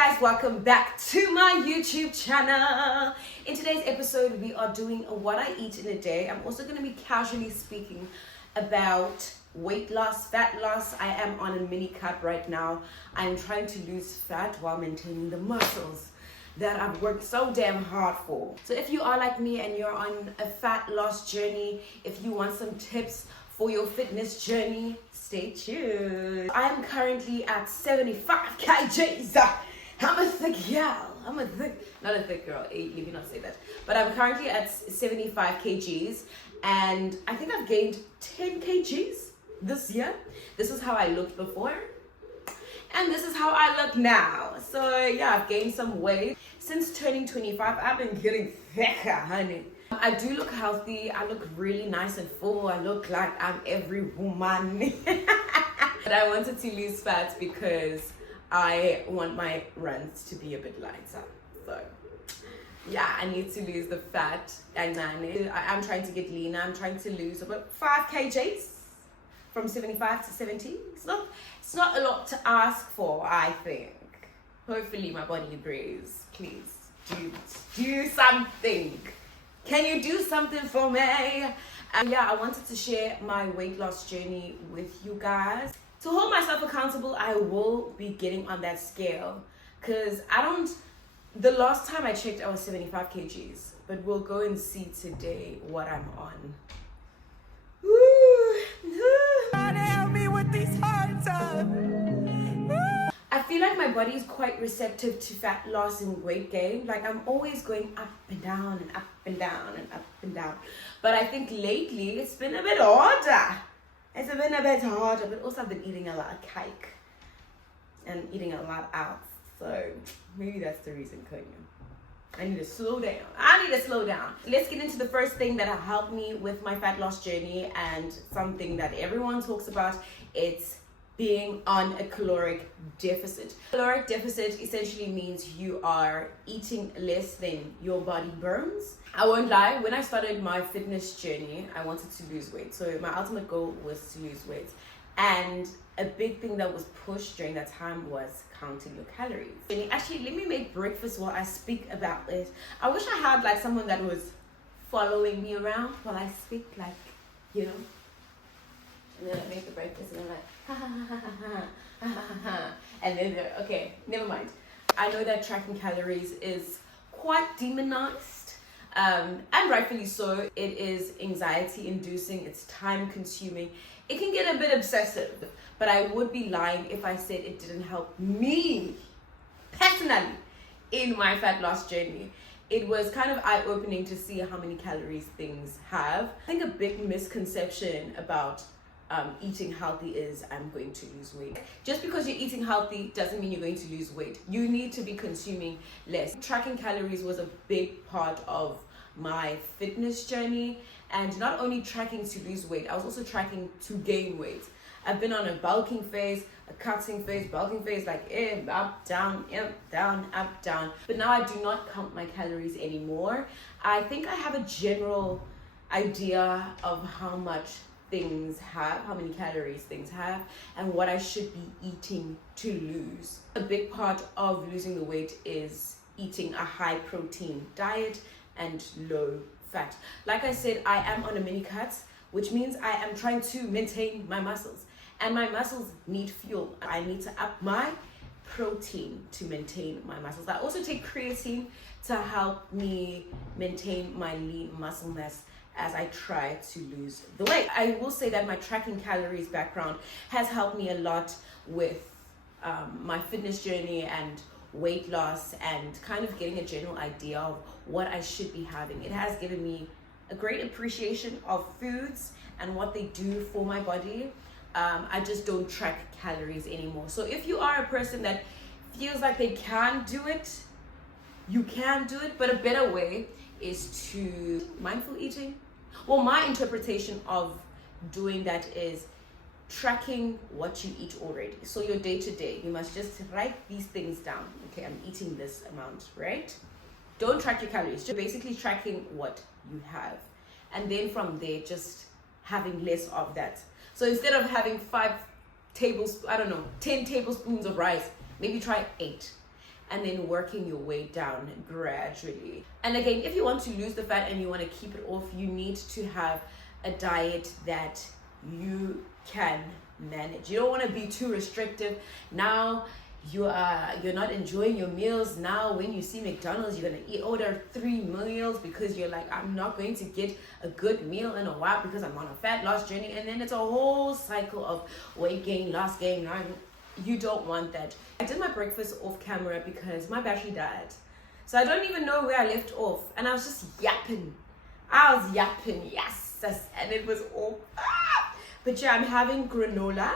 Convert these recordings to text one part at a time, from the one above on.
guys, welcome back to my YouTube channel. In today's episode, we are doing a what I eat in a day. I'm also going to be casually speaking about weight loss, fat loss. I am on a mini cut right now. I'm trying to lose fat while maintaining the muscles that I've worked so damn hard for. So if you are like me and you're on a fat loss journey, if you want some tips for your fitness journey, stay tuned. I'm currently at 75 kgs. I'm a thick gal. Not a thick girl, let me not say that. But I'm currently at 75 kgs and I think I've gained 10 kgs this year. This is how I looked before and this is how I look now. So yeah, I've gained some weight. Since turning 25, I've been getting thicker, honey. I do look healthy. I look really nice and full. I look like I'm every woman. But I wanted to lose fat because I want my runs to be a bit lighter. So yeah, I need to lose the fat. And I'm trying to get leaner. I'm trying to lose about 5 kgs from 75 to 70. It's not a lot to ask for, I think. Hopefully my body agrees. Please do something. Can you do something for me? Yeah, I wanted to share my weight loss journey with you guys. To hold myself accountable, I will be getting on that scale because the last time I checked, I was 75 kgs, but we'll go and see today what I'm on. God help me with these hard times. I feel like my body is quite receptive to fat loss and weight gain. Like I'm always going up and down and up and down and up and down. But I think lately it's been a bit harder. But also I've been eating a lot of cake and eating a lot out. So maybe that's the reason, couldn't you? I need to slow down. Let's get into the first thing that helped me with my fat loss journey and something that everyone talks about. It's being on a caloric deficit. Caloric deficit essentially means you are eating less than your body burns. I won't lie, when I started my fitness journey, I wanted to lose weight. So my ultimate goal was to lose weight. And a big thing that was pushed during that time was counting your calories. And actually, let me make breakfast while I speak about this. I wish I had like someone that was following me around while I speak, like, you know. And then I make the breakfast and I'm like, ha ha ha ha ha ha ha. And then they're, okay, never mind. I know that tracking calories is quite demonized, and rightfully so. It is anxiety inducing, it's time consuming. It can get a bit obsessive, but I would be lying if I said it didn't help me personally in my fat loss journey. It was kind of eye-opening to see how many calories things have. I think a big misconception about eating healthy is I'm going to lose weight. Just because you're eating healthy doesn't mean you're going to lose weight. You need to be consuming less. Tracking calories was a big part of my fitness journey, and not only tracking to lose weight, I was also tracking to gain weight. I've been on a bulking phase, a cutting phase, bulking phase, like up, down, up, down. But now I do not count my calories anymore. I think I have a general idea of how much things have, how many calories things have, and what I should be eating to lose. A big part of losing the weight is eating a high protein diet and low fat. Like I said, I am on a mini cut, which means I am trying to maintain my muscles, and my muscles need fuel. I need to up my protein to maintain my muscles. I also take creatine to help me maintain my lean muscle mass as I try to lose the weight. I will say that my tracking calories background has helped me a lot with my fitness journey and weight loss and kind of getting a general idea of what I should be having. It has given me a great appreciation of foods and what they do for my body. I just don't track calories anymore. So if you are a person that feels like they can do it, you can do it, but a better way is to mindful eating. Well, my interpretation of doing that is tracking what you eat already. So your day to day, you must just write these things down. Okay, I'm eating this amount, right? Don't track your calories, just basically tracking what you have. And then from there, just having less of that. So instead of having 10 tablespoons of rice, maybe try 8. and then working your way down gradually. And again, if you want to lose the fat and you want to keep it off, you need to have a diet that you can manage. You don't want to be too restrictive. Now you're not enjoying your meals. Now when you see McDonald's, you're gonna order 3 meals because you're like, I'm not going to get a good meal in a while because I'm on a fat loss journey. And then it's a whole cycle of weight gain, loss gain. Now you don't want that. I did my breakfast off camera because my battery died, so I don't even know where I left off, and I was just yapping. Yes, and it was all but yeah, I'm having granola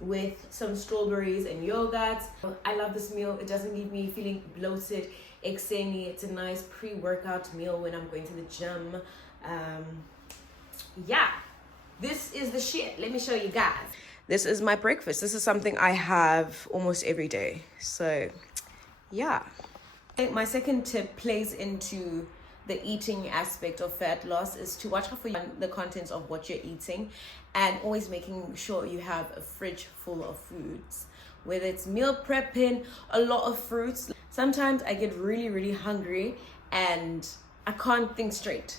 with some strawberries and yogurt. I love this meal. It doesn't leave me feeling bloated, exhaling. It's a nice pre-workout meal when I'm going to the gym. Yeah, this is the shit. Let me show you guys. This is my breakfast. This is something I have almost every day. So yeah. My second tip plays into the eating aspect of fat loss, is to watch out for the contents of what you're eating, and always making sure you have a fridge full of foods, whether it's meal prepping, a lot of fruits. Sometimes I get really hungry and I can't think straight.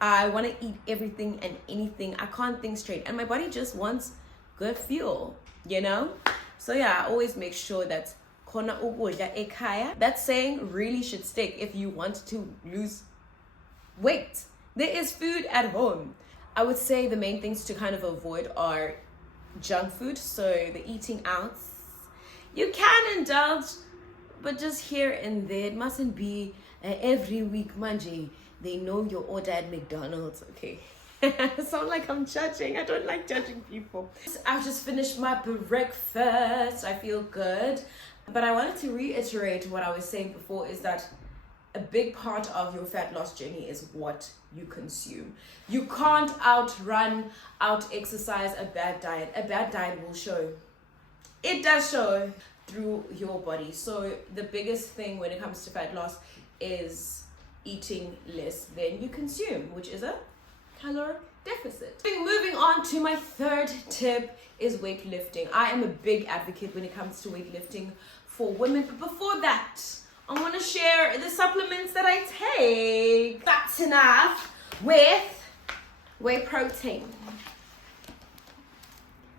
I want to eat everything and anything. I can't think straight, and my body just wants good fuel, you know? So yeah, I always make sure that khona ukudla ekhaya. That saying really should stick if you want to lose weight. There is food at home. I would say the main things to kind of avoid are junk food. So the eating out, you can indulge, but just here and there. It mustn't be every week. Manje, they know your order at McDonald's, okay? Sound like I'm judging. I don't like judging people. I've just finished my breakfast. I feel good. But I wanted to reiterate what I was saying before, is that a big part of your fat loss journey is what you consume. You can't out exercise a bad diet. A bad diet will show. It does show through your body. So the biggest thing when it comes to fat loss is eating less than you consume, which is a caloric deficit. Moving on to my third tip is weightlifting. I am a big advocate when it comes to weightlifting for women. But before that, I want to share the supplements that I take. That's enough with whey protein.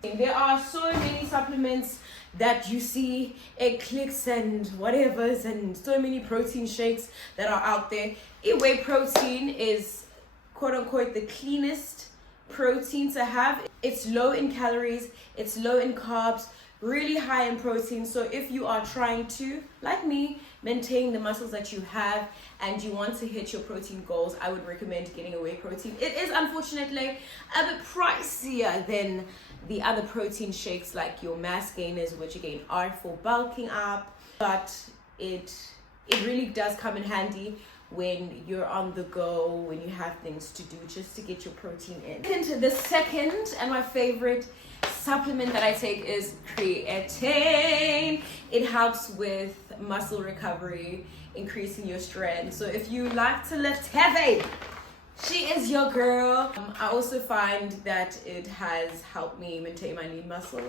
There are so many supplements that you see, egg clicks and whatevers, and so many protein shakes that are out there. Whey protein is quote unquote the cleanest protein to have. It's low in calories, it's low in carbs, really high in protein. So if you are trying to, like me, maintain the muscles that you have and you want to hit your protein goals, I would recommend getting a whey protein. It is unfortunately a bit pricier than the other protein shakes like your mass gainers, which again are for bulking up, but it really does come in handy when you're on the go, when you have things to do, just to get your protein in. The second and my favorite supplement that I take is creatine. It helps with muscle recovery, increasing your strength. So if you like to lift heavy, she is your girl. I also find that it has helped me maintain my lean muscle.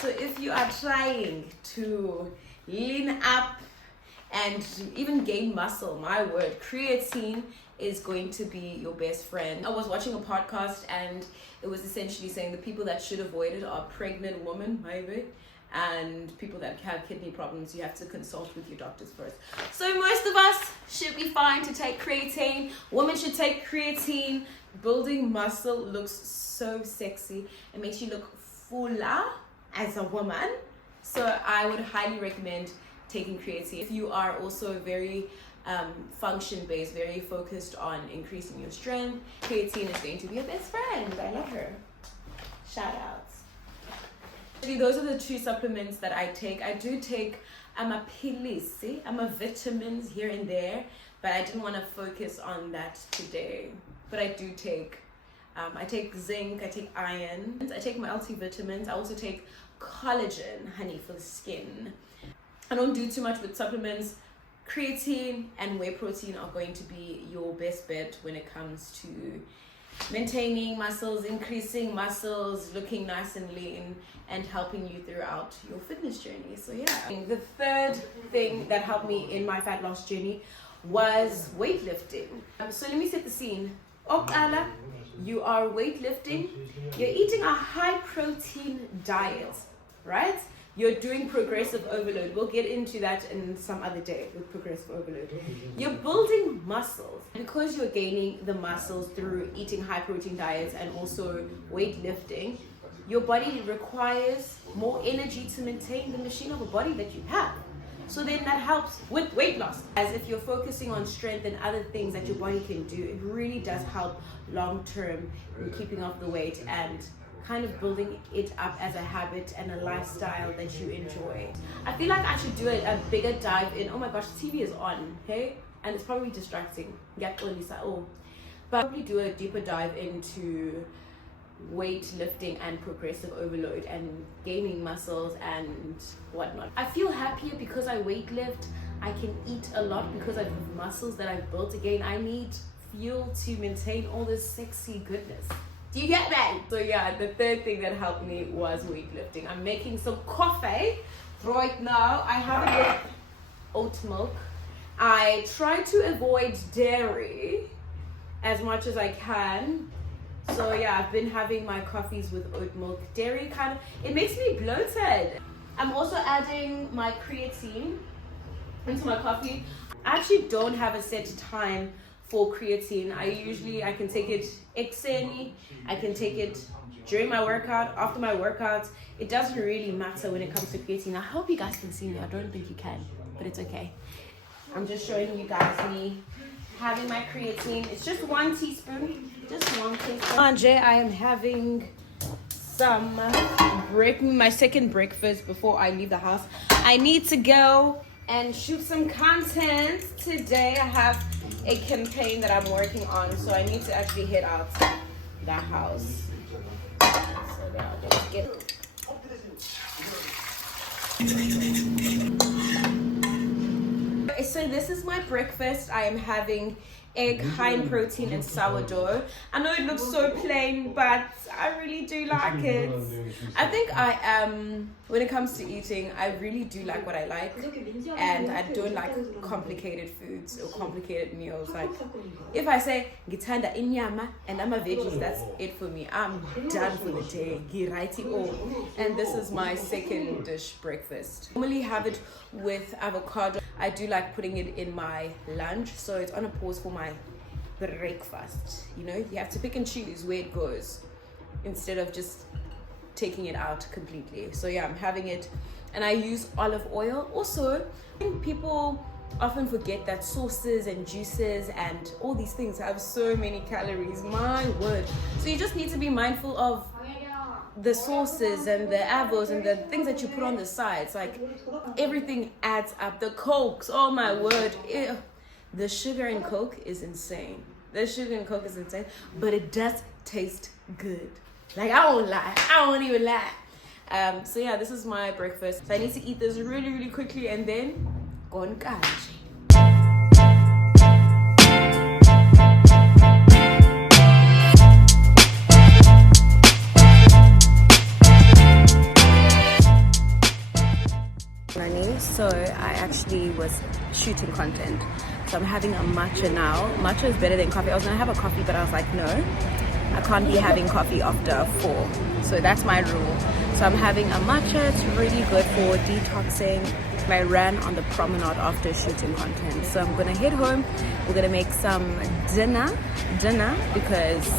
So if you are trying to lean up and even gain muscle, my word, creatine is going to be your best friend. I was watching a podcast and it was essentially saying the people that should avoid it are pregnant women, maybe, and people that have kidney problems. You have to consult with your doctors first. So most of us should be fine to take creatine. Women should take creatine. Building muscle looks so sexy. It makes you look fuller as a woman. So I would highly recommend taking creatine. If you are also very function-based, very focused on increasing your strength, creatine is going to be your best friend. I love her. Shout outs. Those are the two supplements that I take. I do take amapilisi, vitamins here and there, but I didn't want to focus on that today. But I do take, I take zinc, I take iron, I take multivitamins, I also take collagen, honey, for the skin. I don't do too much with supplements. Creatine and whey protein are going to be your best bet when it comes to maintaining muscles, increasing muscles, looking nice and lean, and helping you throughout your fitness journey. So yeah, the third thing that helped me in my fat loss journey was weightlifting. So let me set the scene. Oqala, you are weightlifting, you're eating a high protein diet, right? You're doing progressive overload. We'll get into that in some other day with progressive overload. You're building muscles. Because you're gaining the muscles through eating high protein diets and also weightlifting, your body requires more energy to maintain the machine of a body that you have. So then that helps with weight loss. As if you're focusing on strength and other things that your body can do, it really does help long term in keeping off the weight and kind of building it up as a habit and a lifestyle that you enjoy. I feel like I should do a bigger dive in. Oh my gosh, TV is on, hey? And it's probably distracting. But probably do a deeper dive into weightlifting and progressive overload and gaining muscles and whatnot. I feel happier because I weightlift. I can eat a lot because of the muscles that I've built. Again, I need fuel to maintain all this sexy goodness. Do you get that? So yeah, the third thing that helped me was weightlifting. I'm making some coffee right now. I have it with oat milk. I try to avoid dairy as much as I can. So yeah, I've been having my coffees with oat milk. Dairy it makes me bloated. I'm also adding my creatine into my coffee. I actually don't have a set time for creatine. I can take it ekuseni, I can take it during my workout, after my workouts. It doesn't really matter when it comes to creatine. I hope you guys can see me. I don't think you can, but it's okay. I'm just showing you guys me having my creatine. It's just 1 teaspoon, just 1 teaspoon. I am having some my second breakfast before I leave the house. I need to go and shoot some content today. I have a campaign that I'm working on, so I need to actually head out the house. So yeah, I'll just get So this is my breakfast. I am having egg, high in protein, and sourdough. I know it looks so plain, but I really do like it. I think I am, when it comes to eating, I really do like what I like, and I don't like complicated foods or complicated meals. Like if I say ngithanda inyama and I'm a veggie, that's it for me. I'm done for the day. And this is my second dish breakfast. I normally have it with avocado. I do like putting it in my lunch, so it's on a pause for my breakfast. You know, you have to pick and choose where it goes instead of just taking it out completely. So yeah, I'm having it, and I use olive oil. Also, I think people often forget that sauces and juices and all these things have so many calories. My word. So you just need to be mindful of the sauces and the avos and the things that you put on the sides. Like everything adds up. The cokes, oh my word. Ew. The sugar in Coke is insane. The sugar in Coke is insane, but it does taste good. Like I won't lie, I won't even lie. So yeah, this is my breakfast. So I need to eat this really, really quickly and then go on kanji. So I actually was shooting content. So I'm having a matcha now. Matcha is better than coffee. I was gonna have a coffee, but I was like, no, I can't be having coffee after 4. So that's my rule. So I'm having a matcha. It's really good for detoxing. I ran on the promenade after shooting content. So I'm gonna head home. We're gonna make some dinner because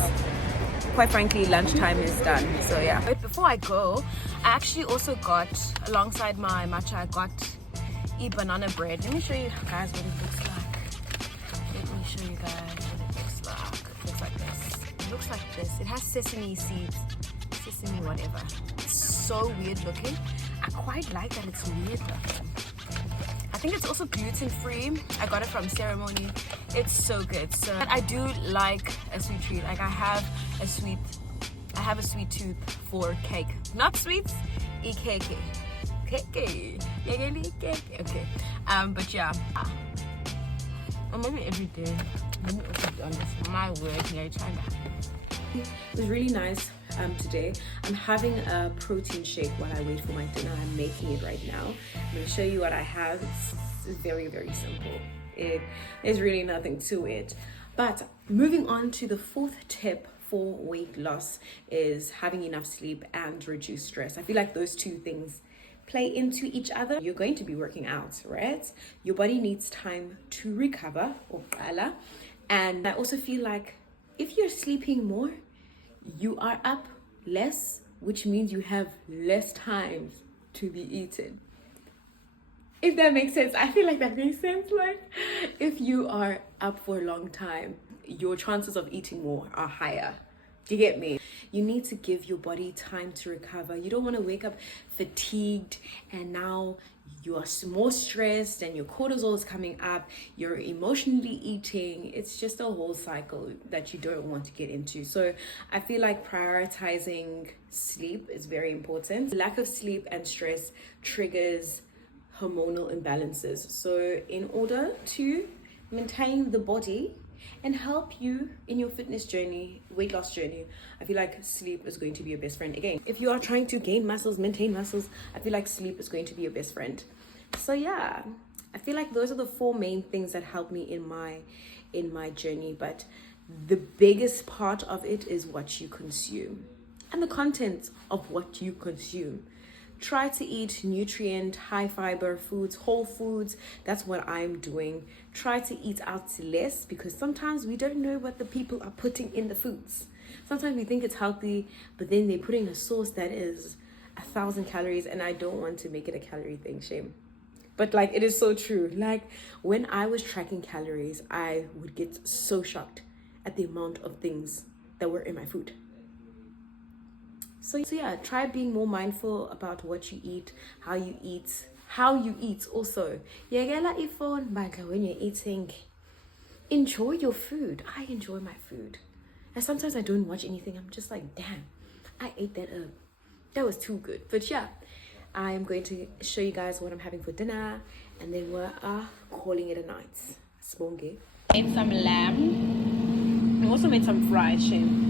quite frankly, lunchtime is done. So yeah. But before I go, I actually also got, alongside my matcha, I got a banana bread. Let me show you guys what it looks like. Let me show you guys what it looks like. It looks like this. It looks like this. It has sesame seeds, sesame whatever. It's so weird looking. I quite like that it's weird looking. I think it's also gluten free. I got it from Ceremony. It's so good. So I do like a sweet treat. Like I have a sweet tooth for cake. Not sweets, EKK. Okay. But yeah. Or maybe every day. Let me also be honest. My word, yeah, try that. It was really nice today. I'm having a protein shake while I wait for my dinner. I'm making it right now. I'm going to show you what I have. It's very, very simple. It is really nothing to it. But moving on to the fourth tip for weight loss is having enough sleep and reduce stress. I feel like those two things play into each other. You're going to be working out, right? Your body needs time to recover, and I also feel like if you're sleeping more, you are up less, which means you have less time to be eating. If that makes sense. I feel like that makes sense. Like, if you are up for a long time, your chances of eating more are higher. Do you get me? You need to give your body time to recover. You don't want to wake up fatigued and now you are more stressed and your cortisol is coming up. You're emotionally eating. It's just a whole cycle that you don't want to get into. So I feel like prioritizing sleep is very important. Lack of sleep and stress triggers hormonal imbalances. So in order to maintain the body and help you in your fitness journey, weight loss journey, I feel like sleep is going to be your best friend. Again, if you are trying to gain muscles, maintain muscles, I feel like sleep is going to be your best friend. So yeah, I feel like those are the four main things that help me in my journey. But the biggest part of it is what you consume and the content of what you consume. Try to eat nutrient, high fiber foods, whole foods. That's what I'm doing. Try to eat out less because sometimes we don't know what the people are putting in the foods. Sometimes we think it's healthy, but then they're putting a sauce that is 1,000 calories, and I don't want to make it a calorie thing, shame. But like, it is so true. Like, when I was tracking calories, I would get so shocked at the amount of things that were in my food. So yeah, try being more mindful about what you eat, how you eat also. Yekela ifone, but when you're eating, enjoy your food. I enjoy my food. And sometimes I don't watch anything. I'm just like, damn, I ate that up. That was too good. But yeah, I am going to show you guys what I'm having for dinner, and then we're calling it a night. Sponge. Made some lamb. I also made some fried shrimp.